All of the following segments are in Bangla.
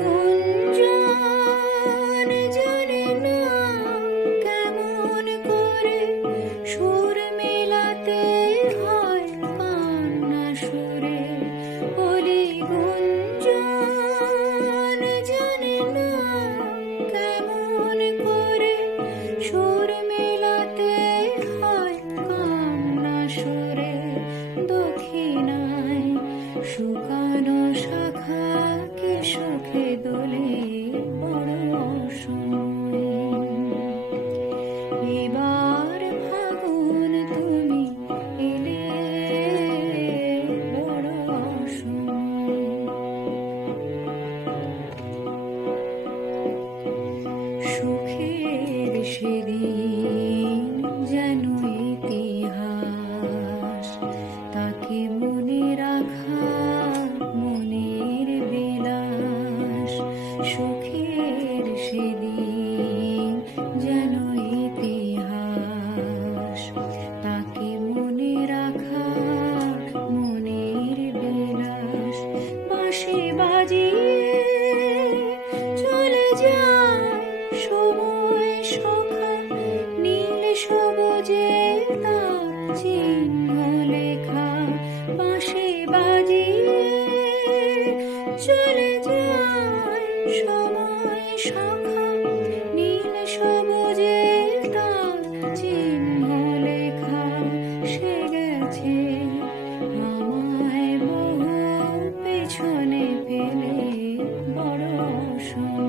গুঞ্জন জানে না কেমন করে সুর মেলাতে হয় কান্না সুরে। অলি গুঞ্জন জানে না কেমন করে সুর মেলাতে হয় কান্না সুরে। দক্ষিণায় শুকানো শাখাকে সুখে দোলে বড় অসময়। এবার ফাগুন তুমি এলে বড় অসময়। সুখের সেদিন যেন ইতিহাস, তাকে মনে রাখা মনের বিলাস। সুখের সেদিন যেন ইতিহাস, তাকে মনে রাখা মনের বিলাস। বাঁশি বাজিয়ে চলে যায় সময় সখা, নীল সবুজে তার চিহ্ন লেখা। বাঁশি বাজিয়ে চলে যায় সময় সখা, নীল সবুজে তার চিহ্ন লেখা। সে গেছে আমায় বহু পেছনে ফেলে বড় অসময়।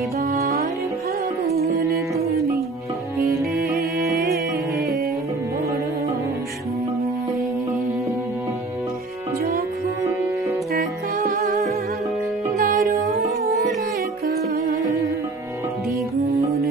এবার ফাগুন তুমি এলে বড় অসময়। যখন একা দারুণ একা দ্বিগুণ